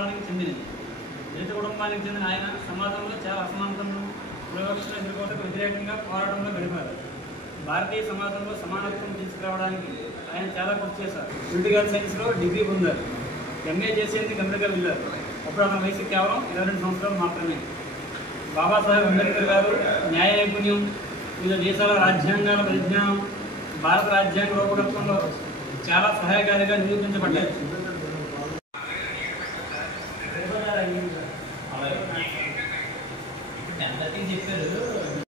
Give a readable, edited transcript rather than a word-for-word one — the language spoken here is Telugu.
కులానికి చెందినది. దళిత కుటుంబానికి చెందిన ఆయన సమాజంలో చాలా అసమానతలను వివక్షను ఎదుర్కోవడానికి వ్యతిరేకంగా పోరాటంలో గడిపారు. భారతీయ సమాజంలో సమానత్వం తీసుకురావడానికి ఆయన చాలా కృషి చేశారు. పొలిటికల్ సైన్స్లో డిగ్రీ పొందారు. ఎంఏ చేసేందుకు అమెరికా వెళ్ళారు. అప్పుడు అతని వయసు కేవలం 22 సంవత్సరాలు మాత్రమే. బాబాసాహెబ్ అంబేద్కర్ గారు న్యాయ నైపుణ్యం, వివిధ దేశాల రాజ్యాంగాల పరిజ్ఞానం భారత రాజ్యాంగ రూపకల్పనలో చాలా సహాయకారిగా నిరూపించబడ్డాయి.